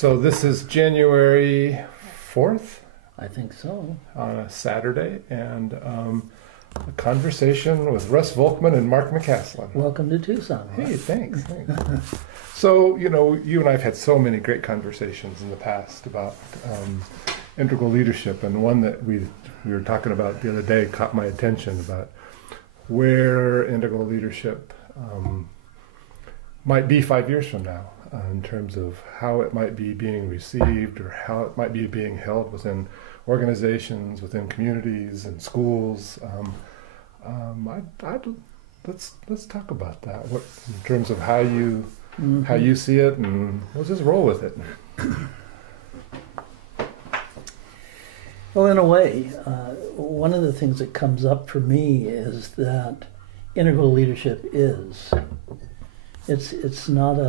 So this is January 4th I think so. on a Saturday, and a conversation with Russ Volckmann and Mark McCaslin. Welcome to Tucson. Hey, thanks. So, you know, you and I have had so many great conversations in the past about integral leadership, and one that we were talking about the other day caught my attention about where integral leadership might be 5 years from now, in terms of how it might be being received or how it might be being held within organizations, within communities and schools. Let's talk about that. What, in terms of how you see it, and we'll just roll with it. Well, in a way, one of the things that comes up for me is that integral leadership is. It's not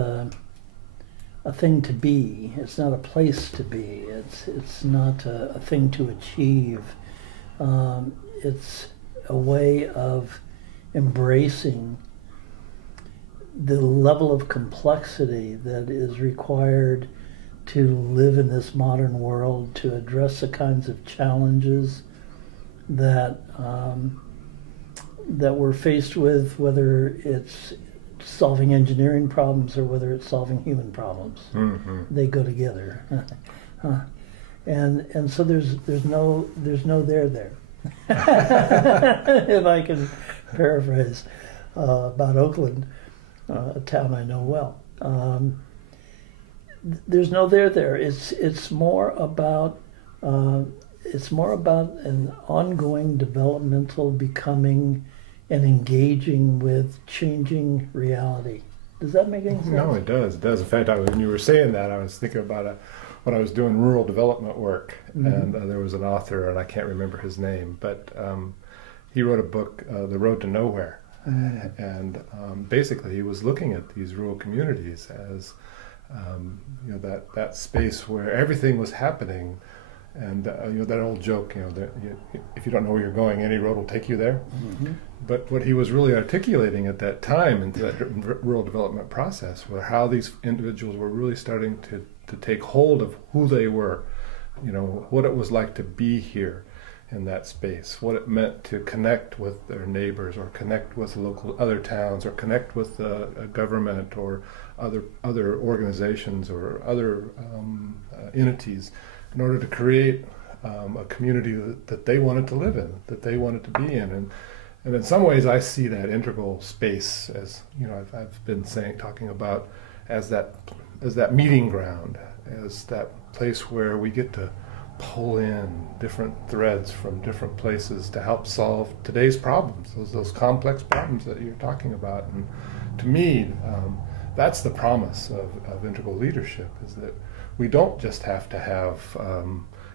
a thing to be. It's not a place to be. It's not a thing to achieve. It's a way of embracing the level of complexity that is required to live in this modern world, to address the kinds of challenges that that we're faced with, whether it's solving engineering problems or whether it's solving human problems. Mm-hmm. They go together. And so there's no there. If I can paraphrase about Oakland, a town I know well. There's no there. It's more about an ongoing developmental becoming and engaging with changing reality. Does that make any sense? No, it does. It does. In fact, when you were saying that, I was thinking about when I was doing rural development work, and there was an author, and I can't remember his name, but he wrote a book, The Road to Nowhere, and basically he was looking at these rural communities as that space where everything was happening. And that old joke, that if you don't know where you're going, any road will take you there. Mm-hmm. But what he was really articulating at that time into that rural development process were how these individuals were really starting to take hold of who they were, what it was like to be here in that space, what it meant to connect with their neighbors or connect with local other towns or connect with a government or other organizations or other entities, in order to create a community that they wanted to live in, that they wanted to be in. And in some ways I see that integral space as, I've been talking about as that meeting ground, as that place where we get to pull in different threads from different places to help solve today's problems, those complex problems that you're talking about. And to me, that's the promise of integral leadership, is that we don't just have to have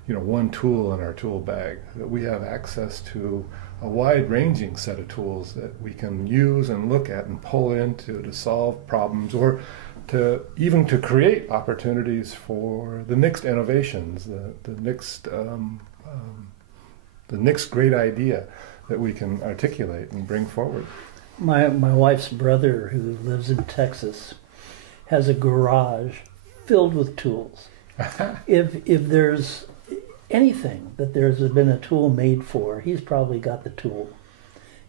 one tool in our tool bag, that we have access to a wide-ranging set of tools that we can use and look at and pull into to solve problems, or to create opportunities for the next innovations, the next great idea that we can articulate and bring forward. My wife's brother, who lives in Texas, has a garage filled with tools. If there's anything that there's been a tool made for, he's probably got the tool,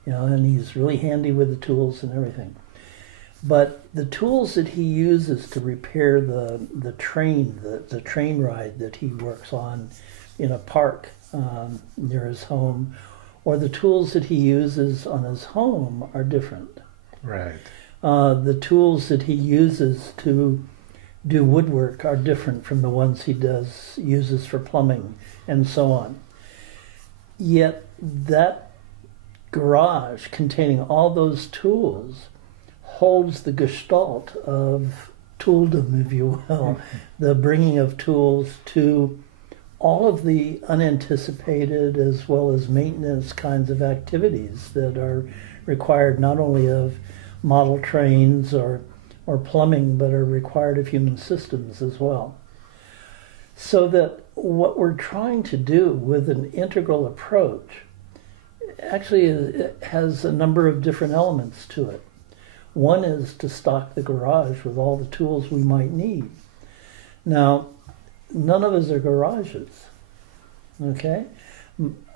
and he's really handy with the tools and everything. But the tools that he uses to repair the train ride that he works on in a park near his home, or the tools that he uses on his home are different. Right. The tools that he uses to do woodwork are different from the ones he uses for plumbing and so on. Yet that garage containing all those tools holds the gestalt of tooldom, if you will, the bringing of tools to all of the unanticipated as well as maintenance kinds of activities that are required not only of model trains or plumbing, but are required of human systems as well. So that what we're trying to do with an integral approach actually has a number of different elements to it. One is to stock the garage with all the tools we might need. Now, none of us are garages, okay?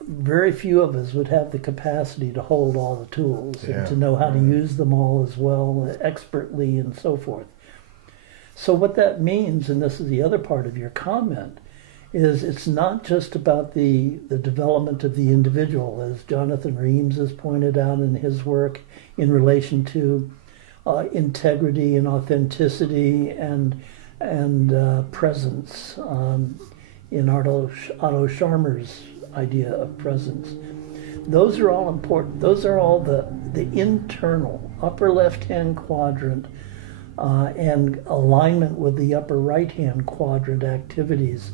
Very few of us would have the capacity to hold all the tools and to know how to use them all as well, expertly, and so forth. So what that means, and this is the other part of your comment, is it's not just about the development of the individual, as Jonathan Reams has pointed out in his work in relation to integrity and authenticity and presence, in Otto Scharmer's idea of presence. Those are all important. Those are all the internal upper left-hand quadrant and alignment with the upper right-hand quadrant activities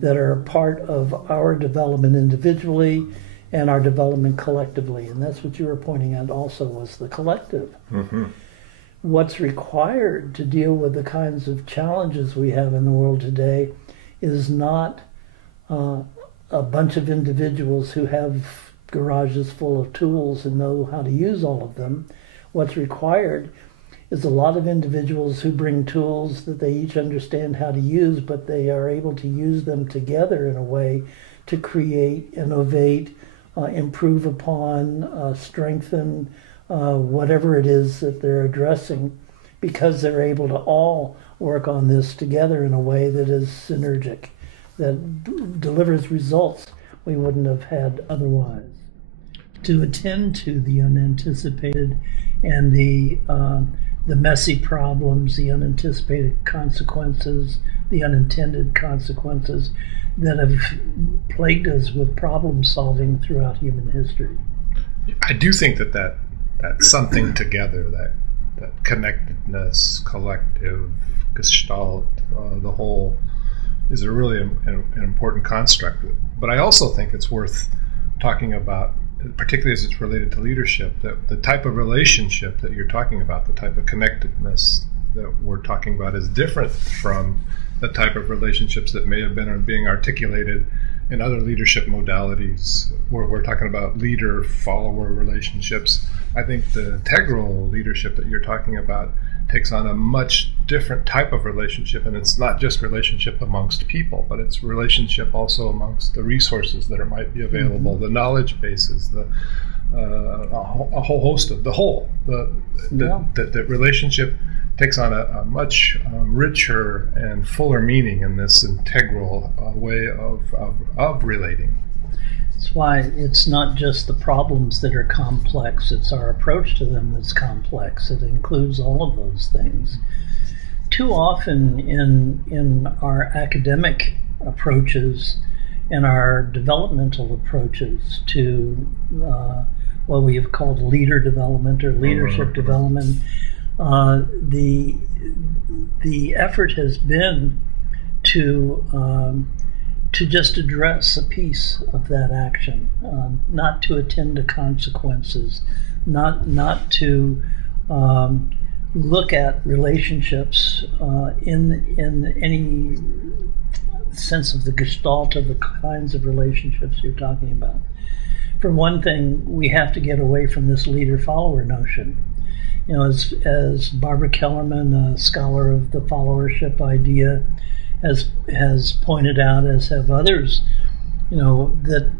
that are a part of our development individually and our development collectively. And that's what you were pointing out also, was the collective. Mm-hmm. What's required to deal with the kinds of challenges we have in the world today is not a bunch of individuals who have garages full of tools and know how to use all of them. What's required is a lot of individuals who bring tools that they each understand how to use, but they are able to use them together in a way to create, innovate, improve upon, strengthen whatever it is that they're addressing, because they're able to all work on this together in a way that is synergic, that delivers results we wouldn't have had otherwise. To attend to the unanticipated and the messy problems, the unanticipated consequences, the unintended consequences that have plagued us with problem solving throughout human history. I do think that something together, that connectedness, collective, gestalt, the whole, is a really an important construct. But I also think it's worth talking about, particularly as it's related to leadership, that the type of relationship that you're talking about, the type of connectedness that we're talking about, is different from the type of relationships that may have been being articulated in other leadership modalities, where we're talking about leader-follower relationships. I think the integral leadership that you're talking about takes on a much different type of relationship, and it's not just relationship amongst people, but it's relationship also amongst the resources that might be available, mm-hmm. the knowledge bases, a whole host of the relationship takes on a much richer and fuller meaning in this integral way of relating. That's why it's not just the problems that are complex, it's our approach to them that's complex. It includes all of those things. Too often in our academic approaches and our developmental approaches to what we have called leader development or leadership mm-hmm. development, the effort has been to just address a piece of that action, not to attend to consequences, not to look at relationships in any sense of the gestalt of the kinds of relationships you're talking about. For one thing, we have to get away from this leader-follower notion. You know, as Barbara Kellerman, a scholar of the followership idea, has pointed out, as have others, you know, that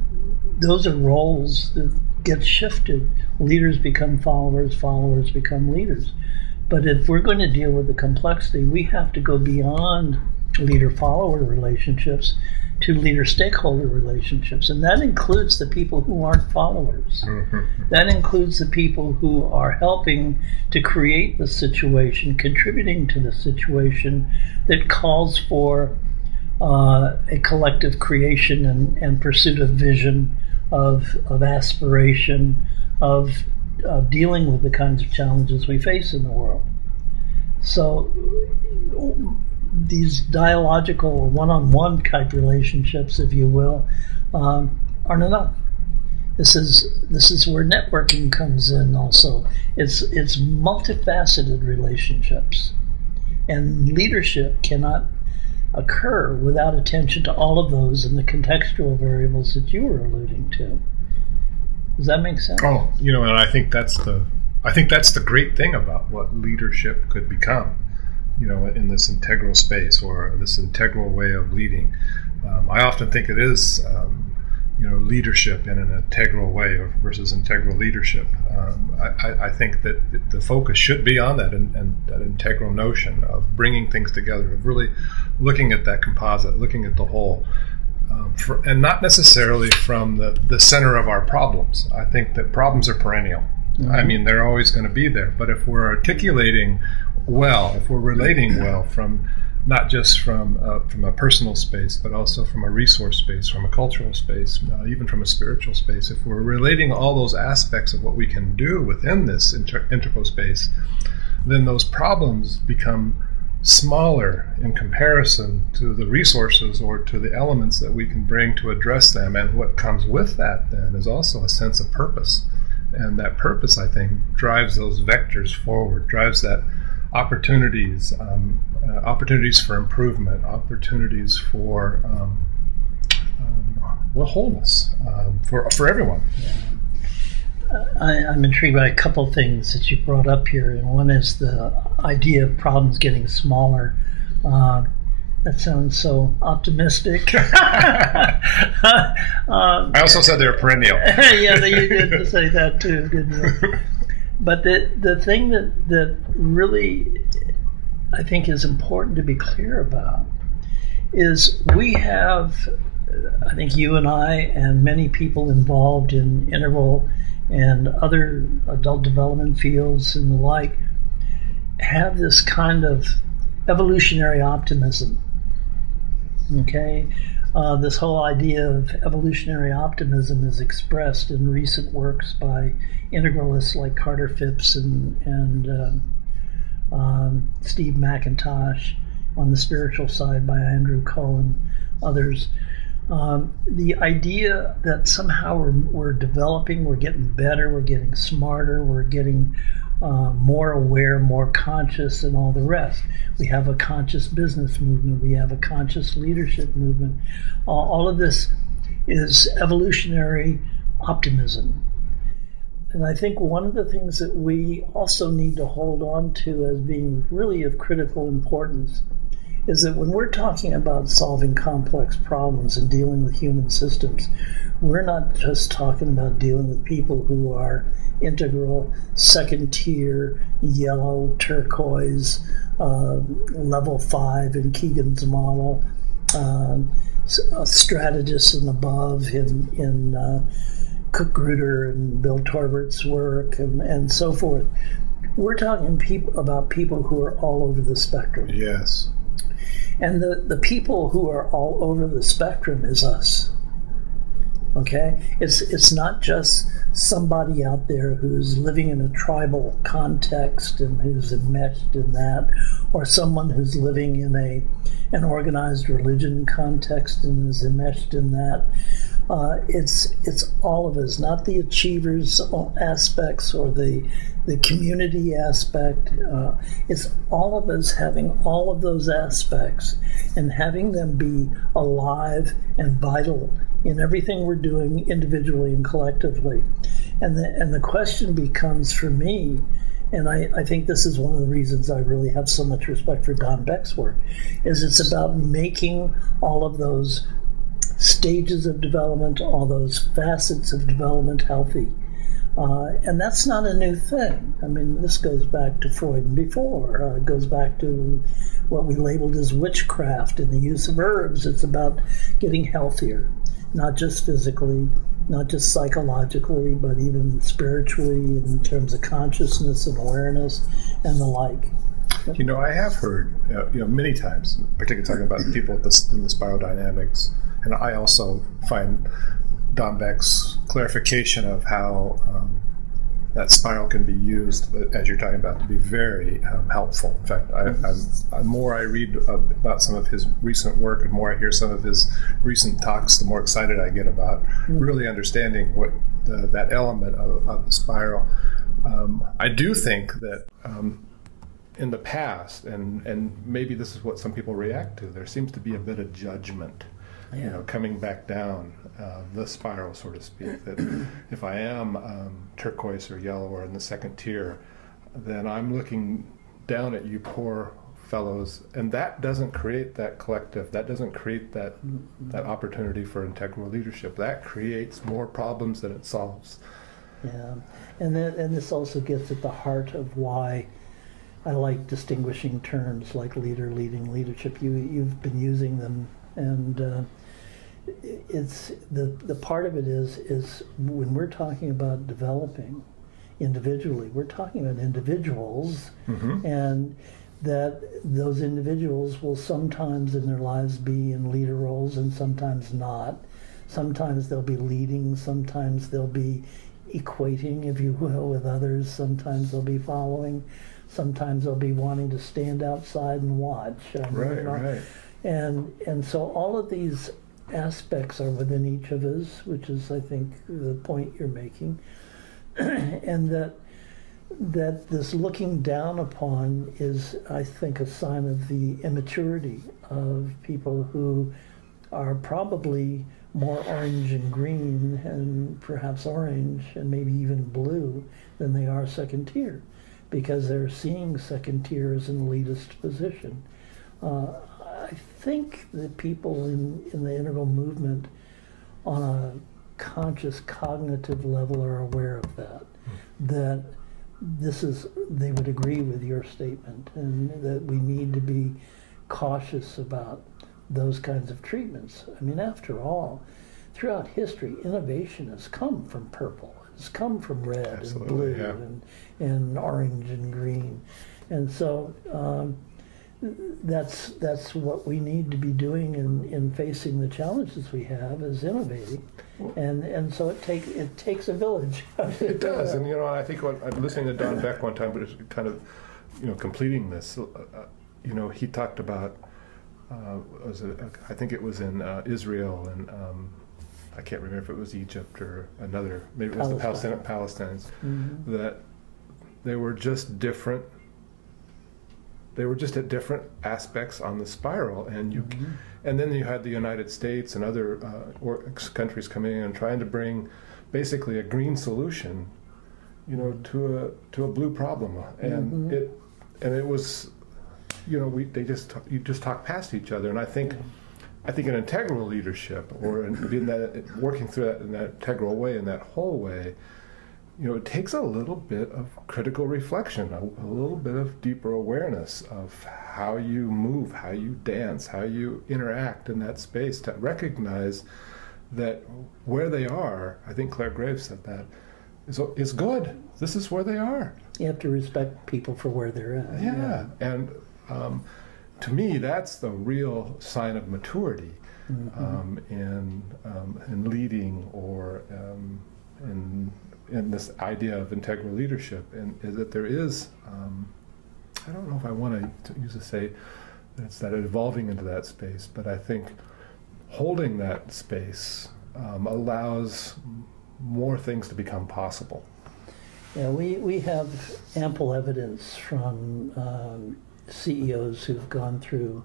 those are roles that get shifted. Leaders become followers, followers become leaders. But if we're going to deal with the complexity, we have to go beyond leader-follower relationships to leader-stakeholder relationships. And that includes the people who aren't followers. Mm-hmm. That includes the people who are helping to create the situation, contributing to the situation that calls for a collective creation and pursuit of vision, of aspiration, of dealing with the kinds of challenges we face in the world. So these dialogical one-on-one type relationships, if you will, aren't enough. This is where networking comes in also. It's multifaceted relationships. And leadership cannot occur without attention to all of those and the contextual variables that you were alluding to. Does that make sense? Oh, you know, and I think that's the great thing about what leadership could become. in this integral space or this integral way of leading. I often think it is, leadership in an integral way versus integral leadership. I think that the focus should be on that and that integral notion of bringing things together, of really looking at that composite, looking at the whole, and not necessarily from the center of our problems. I think that problems are perennial. Mm-hmm. I mean, they're always going to be there. But if we're articulating well, if we're relating well not just from a personal space, but also from a resource space, from a cultural space, even from a spiritual space. If we're relating all those aspects of what we can do within this integral space, then those problems become smaller in comparison to the resources or to the elements that we can bring to address them. And what comes with that then is also a sense of purpose. And that purpose, I think, drives those vectors forward, drives that opportunities for improvement, opportunities for wholeness for everyone. I'm intrigued by a couple things that you brought up here, and one is the idea of problems getting smaller. That sounds so optimistic. I also said they're perennial. Yeah, you did say that too, didn't you? But the thing that really I think is important to be clear about is we have, I think you and I and many people involved in integral and other adult development fields and the like have this kind of evolutionary optimism. Okay? This whole idea of evolutionary optimism is expressed in recent works by integralists like Carter Phipps and Steve McIntosh, on the spiritual side by Andrew Cohen, others. The idea that somehow we're developing, we're getting better, we're getting smarter, we're getting more aware, more conscious, and all the rest. We have a conscious business movement. We have a conscious leadership movement. All of this is evolutionary optimism. And I think one of the things that we also need to hold on to as being really of critical importance is that when we're talking about solving complex problems and dealing with human systems, we're not just talking about dealing with people who are integral, second tier, yellow, turquoise, level 5 in Keegan's model, strategists and above in Cook Grutter and Bill Torbert's work and so forth. We're talking about people who are all over the spectrum. Yes. And the people who are all over the spectrum is us. Okay? It's not just somebody out there who's living in a tribal context and who's enmeshed in that, or someone who's living in an organized religion context and is enmeshed in that. It's all of us, not the achievers aspects or the community aspect. It's all of us having all of those aspects and having them be alive and vital in everything we're doing individually and collectively. And the question becomes for me, and I think this is one of the reasons I really have so much respect for Don Beck's work, is it's about making all of those stages of development, all those facets of development healthy. And that's not a new thing. I mean, this goes back to Freud and before. It goes back to what we labeled as witchcraft and the use of herbs. It's about getting healthier, not just physically, not just psychologically, but even spiritually in terms of consciousness and awareness and the like. You know, I have heard, many times, particularly talking about people in the spiral dynamics, and I also find Don Beck's clarification of how that spiral can be used, as you're talking about, to be very helpful. In fact, the more I read about some of his recent work and more I hear some of his recent talks, the more excited I get about really understanding what that element of the spiral. I do think that in the past, and maybe this is what some people react to, there seems to be a bit of judgment. Coming back down the spiral, so to speak, that if I am turquoise or yellow or in the second tier, then I'm looking down at you poor fellows, and that doesn't create that collective, that doesn't create that opportunity for integral leadership. That creates more problems than it solves. Yeah, and this also gets at the heart of why I like distinguishing terms like leader, leading, leadership. You've been using them, and it's the part of it is when we're talking about developing individually, we're talking about individuals, and that those individuals will sometimes in their lives be in leader roles and sometimes not. Sometimes they'll be leading, sometimes they'll be equating, if you will, with others. Sometimes they'll be following. Sometimes they'll be wanting to stand outside and watch. Right. And so all of these aspects are within each of us, which is, I think, the point you're making. And that this looking down upon is, I think, a sign of the immaturity of people who are probably more orange and green, and perhaps orange and maybe even blue, than they are second tier, because they're seeing second tier as an elitist position. I think that people in the integral movement on a conscious cognitive level are aware of that, that they would agree with your statement, and that we need to be cautious about those kinds of treatments. I mean, after all, throughout history, innovation has come from purple, it's come from red and blue and orange and green. And so that's what we need to be doing in facing the challenges we have, is innovating. And so it takes a village. It does. And I think I'm listening to Don Beck one time, but it's kind of completing this. He talked about I think it was in Israel, and I can't remember if it was Egypt or another, maybe it was the Palestinians, that they were just different. They were just at different aspects on the spiral, and and then you had the United States and other countries coming in and trying to bring basically a green solution, to a blue problem, and it was, you just talk past each other, and I think an integral leadership, or working through that in that integral way, in that whole way, it takes a little bit of critical reflection, a little bit of deeper awareness of how you move, how you dance, how you interact in that space, to recognize that where they are, I think Claire Graves said that, is good. This is where they are. You have to respect people for where they're at. Yeah. And to me, that's the real sign of maturity in leading, or in this idea of integral leadership, and is that there is, I don't know if I want to use to say that it's that evolving into that space, but I think holding that space allows more things to become possible. Yeah, we have ample evidence from CEOs who've gone through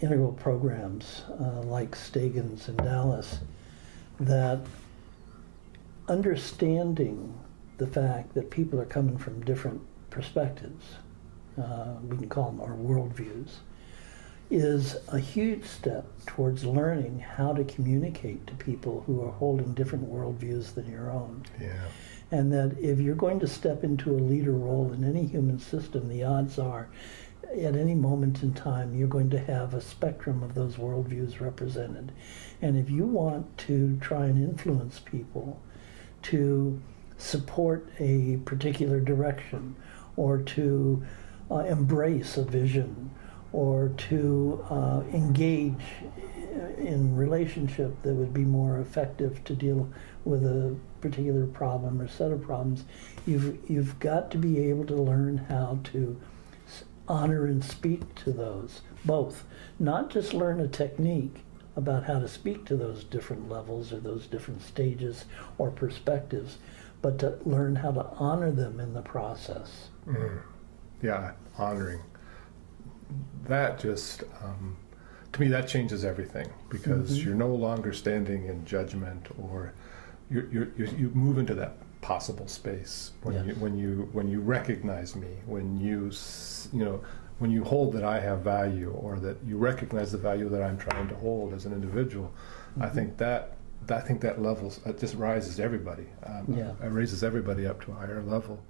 integral programs like Stegen's in Dallas, that understanding the fact that people are coming from different perspectives, we can call them our worldviews, is a huge step towards learning how to communicate to people who are holding different worldviews than your own. Yeah. And that if you're going to step into a leader role in any human system, the odds are at any moment in time you're going to have a spectrum of those worldviews represented. And if you want to try and influence people to support a particular direction, or to embrace a vision, or to engage in relationship that would be more effective to deal with a particular problem or set of problems, you've got to be able to learn how to honor and speak to those, both. Not just learn a technique about how to speak to those different levels or those different stages or perspectives, but to learn how to honor them in the process. Yeah, honoring. That just, to me, that changes everything, because you're no longer standing in judgment, or you move into that possible space when you recognize me, when when you hold that I have value, or that you recognize the value that I'm trying to hold as an individual, I think that levels, it just rises everybody. It raises everybody up to a higher level.